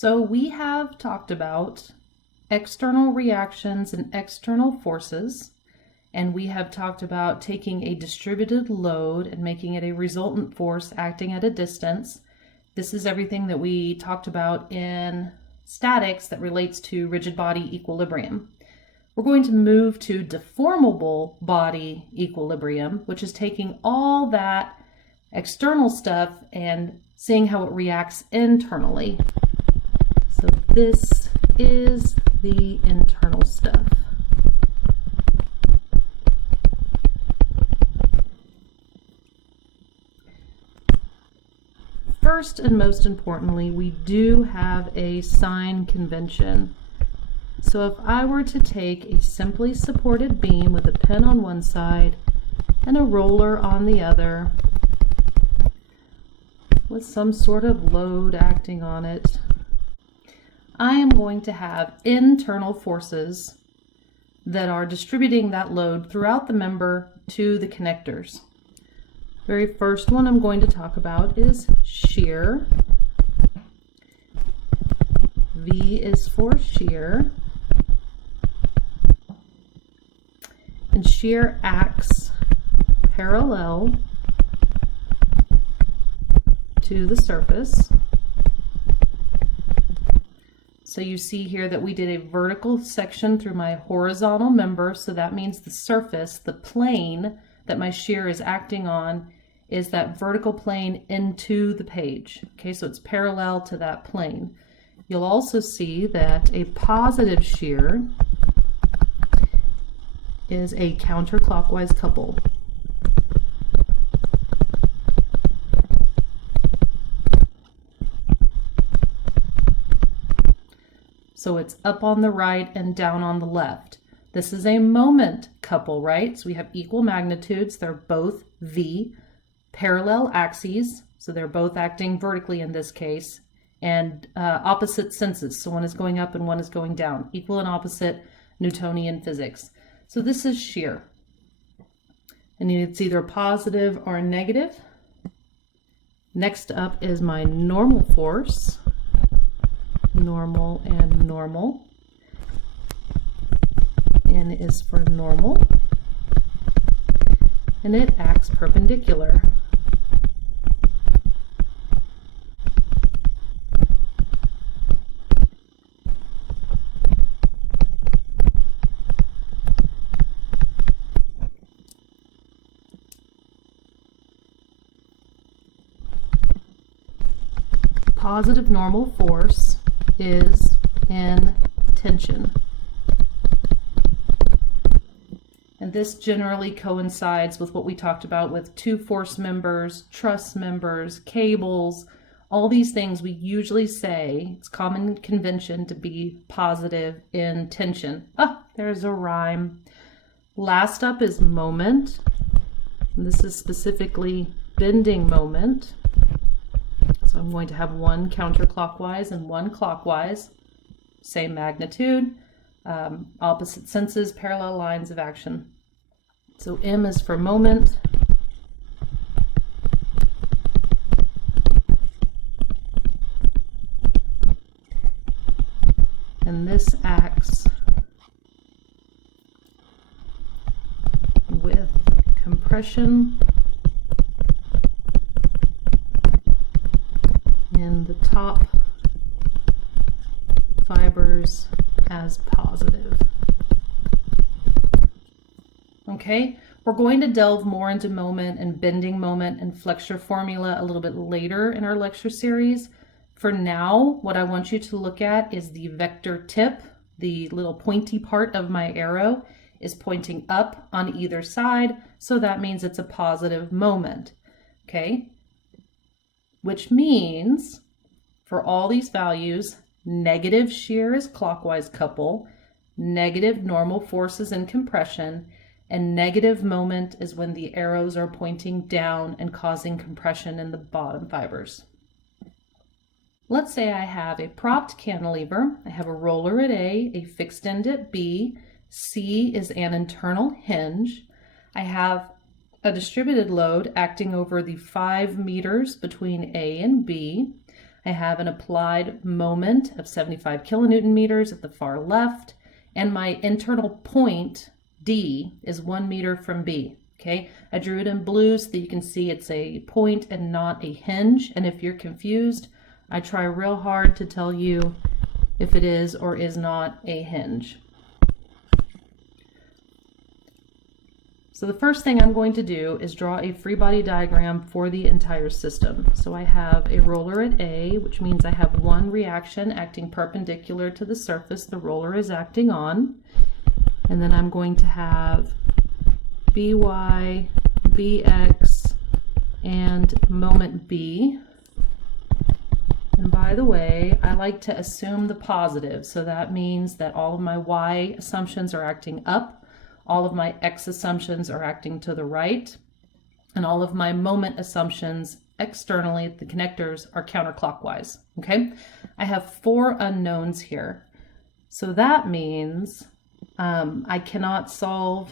So we have talked about external reactions and external forces, and we have talked about taking a distributed load and making it a resultant force acting at a distance. This is everything that we talked about in statics that relates to rigid body equilibrium. We're going to move to deformable body equilibrium, which is taking all that external stuff and seeing how it reacts internally. So this is the internal stuff. First and most importantly, we do have a sign convention. So if I were to take a simply supported beam with a pin on one side and a roller on the other, with some sort of load acting on it, I am going to have internal forces that are distributing that load throughout the member to the connectors. Very first one I'm going to talk about is shear. V is for shear. And shear acts parallel to the surface. So you see here that we did a vertical section through my horizontal member, so that means the surface, the plane that my shear is acting on, is that vertical plane into the page. Okay, so it's parallel to that plane. You'll also see that a positive shear is a counterclockwise couple. So it's up on the right and down on the left. This is a moment couple, right? So we have equal magnitudes. They're both V, parallel axes. So they're both acting vertically in this case, and opposite senses. So one is going up and one is going down. Equal and opposite Newtonian physics. So this is shear. And it's either positive or negative. Next up is my normal force. Normal and normal. N is for normal. And it acts perpendicular. Positive normal force is in tension. And this generally coincides with what we talked about with two force members, truss members, cables, all these things we usually say, it's common convention to be positive in tension. Ah, there's a rhyme. Last up is moment. And this is specifically bending moment. So I'm going to have one counterclockwise and one clockwise, same magnitude, opposite senses, parallel lines of action. So M is for moment. And this acts with compression in the top fibers as positive. Okay, we're going to delve more into moment and bending moment and flexure formula a little bit later in our lecture series. For now, what I want you to look at is the vector tip. The little pointy part of my arrow is pointing up on either side, so that means it's a positive moment. Okay, which means for all these values, negative shear is clockwise couple, negative normal force is in compression, and negative moment is when the arrows are pointing down and causing compression in the bottom fibers. Let's say I have a propped cantilever. I have a roller at A fixed end at B. C is an internal hinge. I have a distributed load acting over the 5 meters between A and B. I have an applied moment of 75 kilonewton meters at the far left, and my internal point, D, is 1 meter from B. Okay, I drew it in blue so that you can see it's a point and not a hinge. And if you're confused, I try real hard to tell you if it is or is not a hinge. So the first thing I'm going to do is draw a free body diagram for the entire system. So I have a roller at A, which means I have one reaction acting perpendicular to the surface the roller is acting on. And then I'm going to have By, Bx, and moment B. And by the way, I like to assume the positive, so that means that all of my Y assumptions are acting up, all of my X assumptions are acting to the right, and all of my moment assumptions externally at the connectors are counterclockwise, okay? I have 4 unknowns here. So that means I cannot solve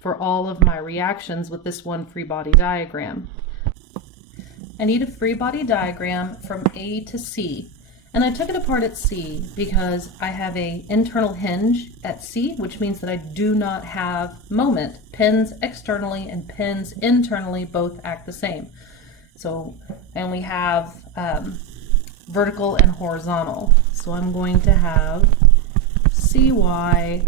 for all of my reactions with this one free body diagram. I need a free body diagram from A to C. And I took it apart at C because I have an internal hinge at C, which means that I do not have moment. Pins externally and pins internally both act the same. So I only have vertical and horizontal. So I'm going to have CY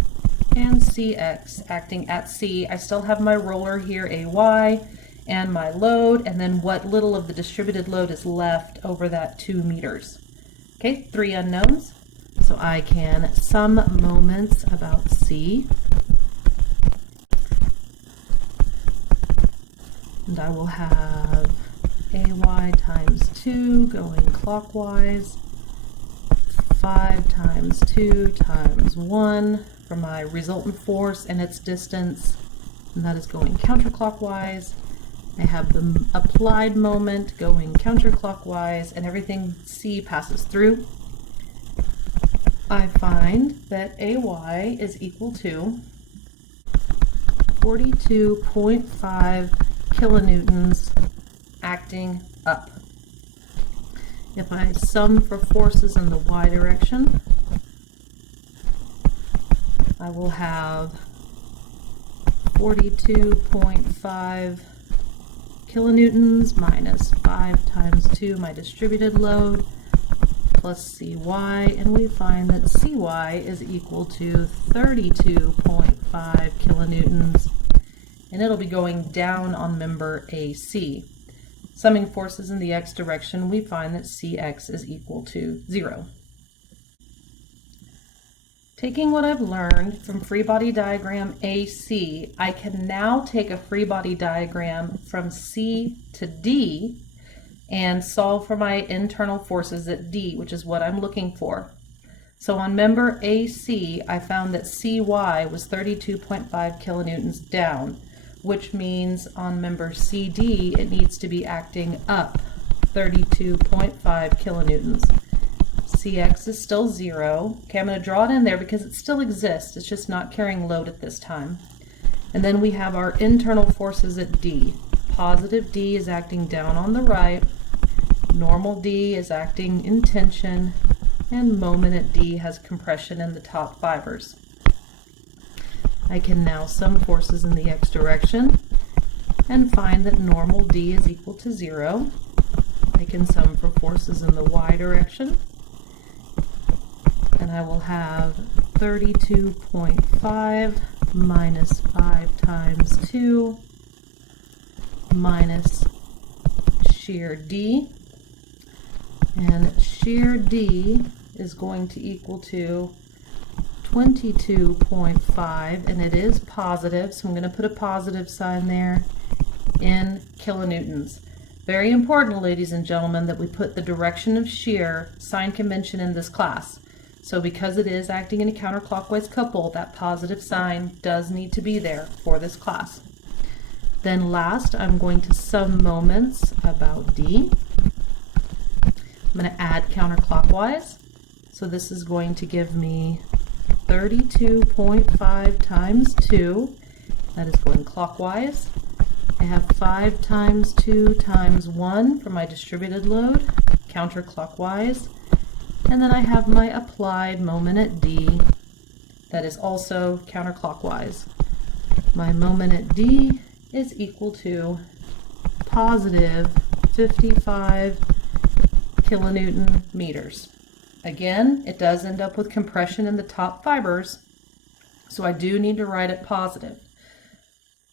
and CX acting at C. I still have my roller here, AY, and my load, and then what little of the distributed load is left over that 2 meters. Okay, 3 unknowns. So I can sum moments about C. And I will have AY times 2 going clockwise, 5 times 2 times 1 for my resultant force and its distance, and that is going counterclockwise. I have the applied moment going counterclockwise, and everything C passes through. I find that AY is equal to 42.5 kilonewtons acting up. If I sum for forces in the Y direction, I will have 42.5 kilonewtons minus 5 times 2, my distributed load, plus CY, and we find that CY is equal to 32.5 kilonewtons, and it'll be going down on member AC. Summing forces in the X direction, we find that CX is equal to 0. Taking what I've learned from free body diagram AC, I can now take a free body diagram from C to D and solve for my internal forces at D, which is what I'm looking for. So on member AC, I found that CY was 32.5 kilonewtons down, which means on member CD, it needs to be acting up 32.5 kilonewtons. CX is still 0. Okay, I'm going to draw it in there because it still exists. It's just not carrying load at this time. And then we have our internal forces at D. Positive D is acting down on the right. Normal D is acting in tension. And moment at D has compression in the top fibers. I can now sum forces in the X direction and find that normal D is equal to 0. I can sum for forces in the Y direction, and I will have 32.5 minus 5 times 2 minus shear D, and shear D is going to equal to 22.5, and it is positive, so I'm going to put a positive sign there, in kilonewtons. Very important, ladies and gentlemen, that we put the direction of shear sign convention in this class. So because it is acting in a counterclockwise couple, that positive sign does need to be there for this class. Then last, I'm going to sum moments about D. I'm going to add counterclockwise. So this is going to give me 32.5 times 2. That is going clockwise. I have 5 times 2 times 1 for my distributed load. counterclockwise. And then I have my applied moment at D that is also counterclockwise. My moment at D is equal to positive 55 kilonewton meters. Again, it does end up with compression in the top fibers, so I do need to write it positive.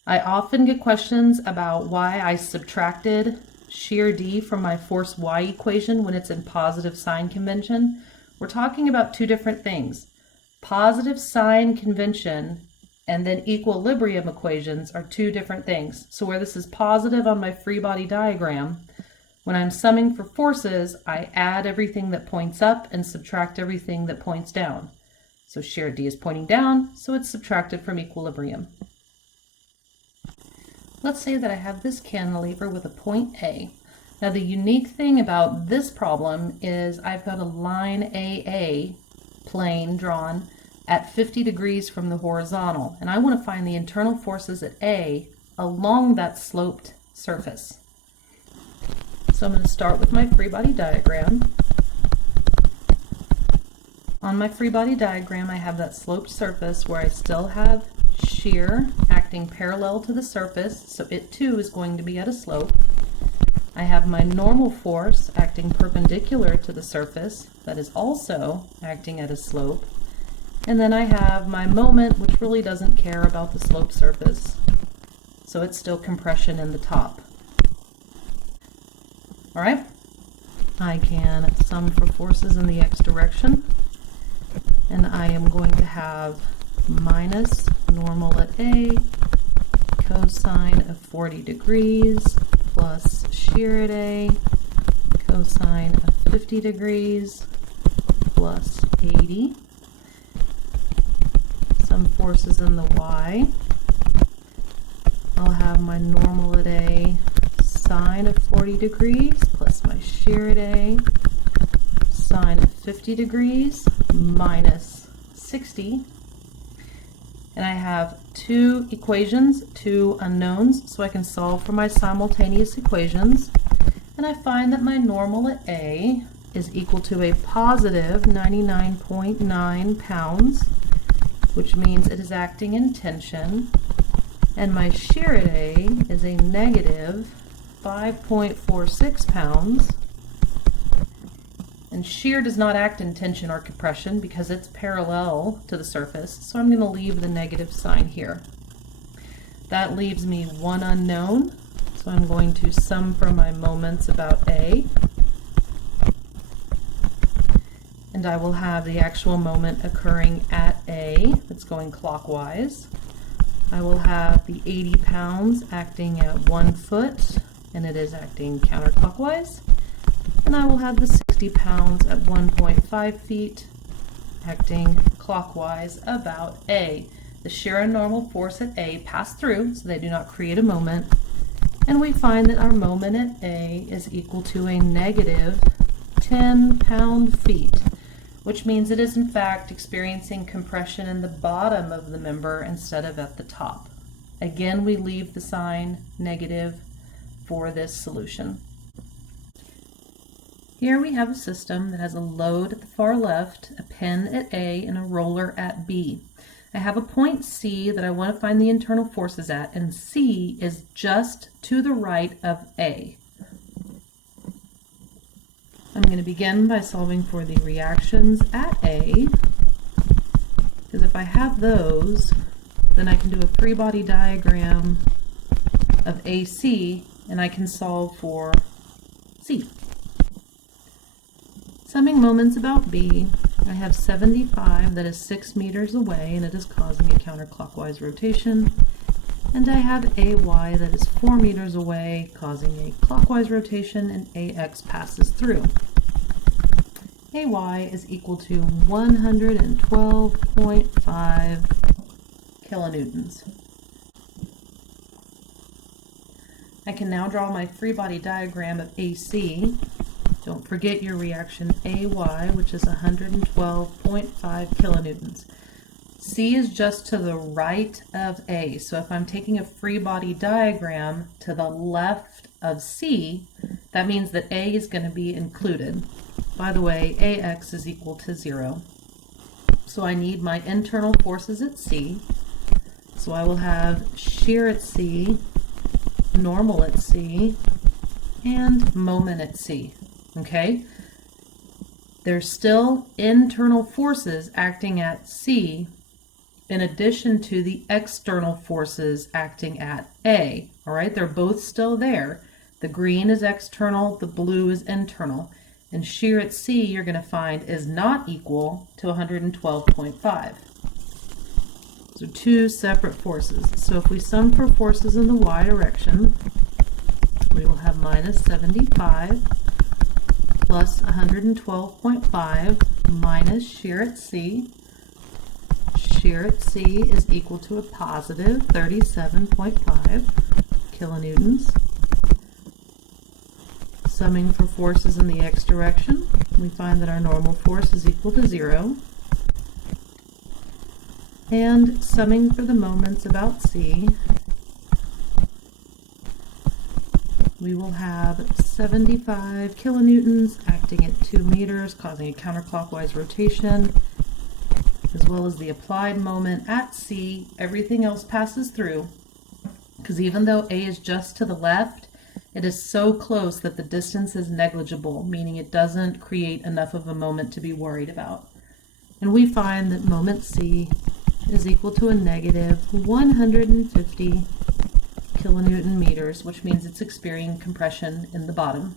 I often get questions about why I subtracted shear D from my force Y equation when it's in positive sign convention. We're talking about two different things. Positive sign convention and then equilibrium equations are two different things. So where this is positive on my free body diagram, when I'm summing for forces, I add everything that points up and subtract everything that points down. So shear D is pointing down, so it's subtracted from equilibrium. Let's say that I have this cantilever with a point A. Now the unique thing about this problem is I've got a line AA plane drawn at 50 degrees from the horizontal, and I want to find the internal forces at A along that sloped surface. So I'm going to start with my free body diagram. On my free body diagram, I have that sloped surface where I still have shear acting parallel to the surface, so it too is going to be at a slope. I have my normal force acting perpendicular to the surface that is also acting at a slope. And then I have my moment, which really doesn't care about the slope surface, so it's still compression in the top. All right, I can sum for forces in the x direction, and I am going to have minus normal at A cosine of 40 degrees plus shear at A cosine of 50 degrees plus 80. Some forces in the y. I'll have my normal at A sine of 40 degrees plus my shear at A sine of 50 degrees minus 60. And I have two equations, two unknowns, so I can solve for my simultaneous equations. And I find that my normal at A is equal to a positive 99.9 pounds, which means it is acting in tension. And my shear at A is a negative 5.46 pounds. And shear does not act in tension or compression because it's parallel to the surface, so I'm going to leave the negative sign here. That leaves me one unknown, so I'm going to sum for my moments about A. And I will have the actual moment occurring at A that's going clockwise. I will have the 80 pounds acting at 1 foot, and it is acting counterclockwise. And I will have the 60 pounds at 1.5 feet acting clockwise about A. The shear and normal force at A pass through, so they do not create a moment. And we find that our moment at A is equal to a negative 10 pound-feet, which means it is in fact experiencing compression in the bottom of the member instead of at the top. Again, we leave the sign negative for this solution. Here we have a system that has a load at the far left, a pin at A, and a roller at B. I have a point C that I want to find the internal forces at, and C is just to the right of A. I'm going to begin by solving for the reactions at A, because if I have those, then I can do a free body diagram of AC, and I can solve for C. Summing moments about B, I have 75 that is 6 meters away and it is causing a counterclockwise rotation. And I have AY that is 4 meters away causing a clockwise rotation, and AX passes through. AY is equal to 112.5 kilonewtons. I can now draw my free body diagram of AC. Don't forget your reaction AY, which is 112.5 kilonewtons. C is just to the right of A, so if I'm taking a free body diagram to the left of C, That means that A is going to be included. By the way, AX is equal to 0. So I need my internal forces at C. So I will have shear at C, normal at C, and moment at C. Okay? There's still internal forces acting at C in addition to the external forces acting at A. All right? They're both still there. The green is external, the blue is internal. And shear at C, you're going to find, is not equal to 112.5. So two separate forces. So if we sum for forces in the y direction, we will have minus 75 plus 112.5 minus shear at C. Shear at C is equal to a positive 37.5 kilonewtons. Summing for forces in the x direction, we find that our normal force is equal to 0. And summing for the moments about C, we will have 75 kilonewtons acting at 2 meters, causing a counterclockwise rotation, as well as the applied moment at C. Everything else passes through, because even though A is just to the left, it is so close that the distance is negligible, meaning it doesn't create enough of a moment to be worried about. And we find that moment C is equal to a negative 150 kilonewton meters, which means it's experiencing compression in the bottom.